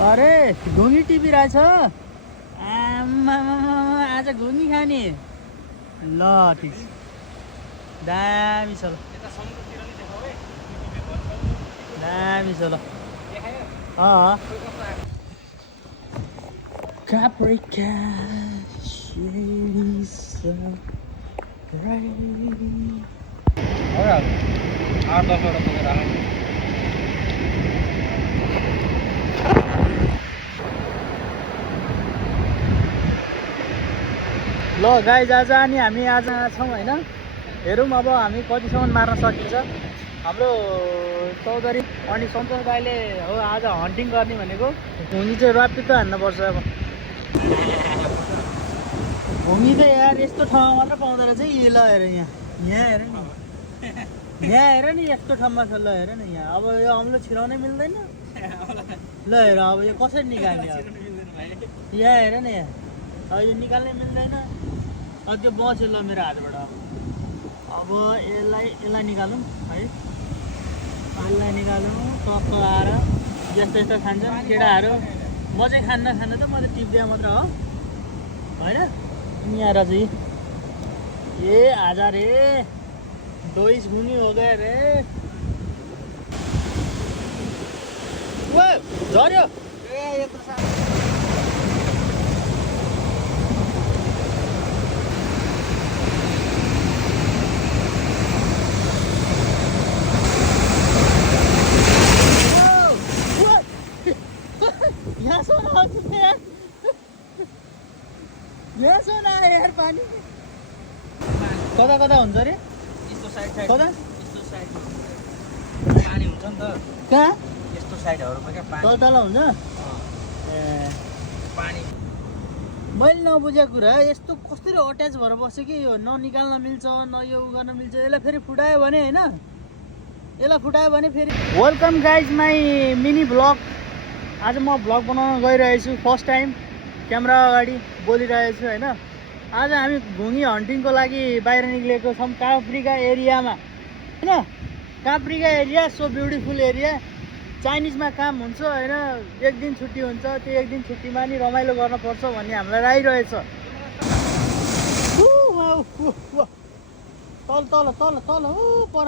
अरे घुङ्गी टिपी रहेछ। आज घुङ्गी खाने ल ठिक छ दामी छ ल दामी छ ल Caprica shades of rain। 8-10 वटा पुगेर आयो। ल गाइज आज अनि हामी आज छौँ होइन, हेरौँ अब हामी कतिसम्म मार्न सकिन्छ। हाम्रो चौधरी अनि सन्तोष दाइले हो आज हन्टिङ गर्ने भनेको। घुङ्गी चाहिँ राति त हान्नुपर्छ। अब घुङ्गी चाहिँ यार यस्तो ठाउँमा मात्र पाउँदो रहेछ। यी ल हेर यहाँ हेर नि, यहाँ हेर नि यस्तो ठाउँमा छ। ल हेर न यहाँ, अब यो अम्लो छिराउनै मिल्दैन। ल हेर अब यो कसरी निकाल्ने। यहाँ हेर न यहाँ, अब यो निकाल्नै मिल्दैन। अब त्यो बस्यो ल मेरो हातबाट। अब यसलाई निकालौँ है, यसलाई निकालौँ। टक्क आएर यस्तो यस्तो खान्छन् केटाहरू। म चाहिँ खान्न त म त टिप्दिया मात्र हो होइन। यहाँ चाहिँ ए आज रे दोइस घुङ्गी हो गए रे। झऱ्यो ए यत्रो सानो। यार पानी कता कता हुन्छ अरे यस्तो साइड कता यस्तो साइड पानी हुन्छ नि त। कहाँ यस्तो साइडहरुमा के पानी तल तल हुन्छ। ए पानी मैले नबुझेको कुरा यस्तो कसरी अट्याच भएर बस्यो कि यो न निकाल्न मिल्छ न यो गर्न मिल्छ। यसलाई फेरि फुटायो भने होइन, यसलाई फुटायो भने फेरि। Welcome guys my mini vlog. आज म भ्लग बनाउन गइरहेछु। फर्स्ट टाइम क्यामेरा अगाडि बोलिरहेको छु होइन। आज हामी घुङ्गी हन्टिङको लागि बाहिर निक्लेको छौँ काप्रिका एरियामा होइन। काप्रिका एरिया सो ब्युटिफुल एरिया। चाइनिजमा काम हुन्छ होइन, एक दिन छुट्टी हुन्छ, त्यो एक दिन छुट्टीमा नि रमाइलो गर्नुपर्छ भन्ने हामीलाई आइरहेछ। तल तल तल तल पर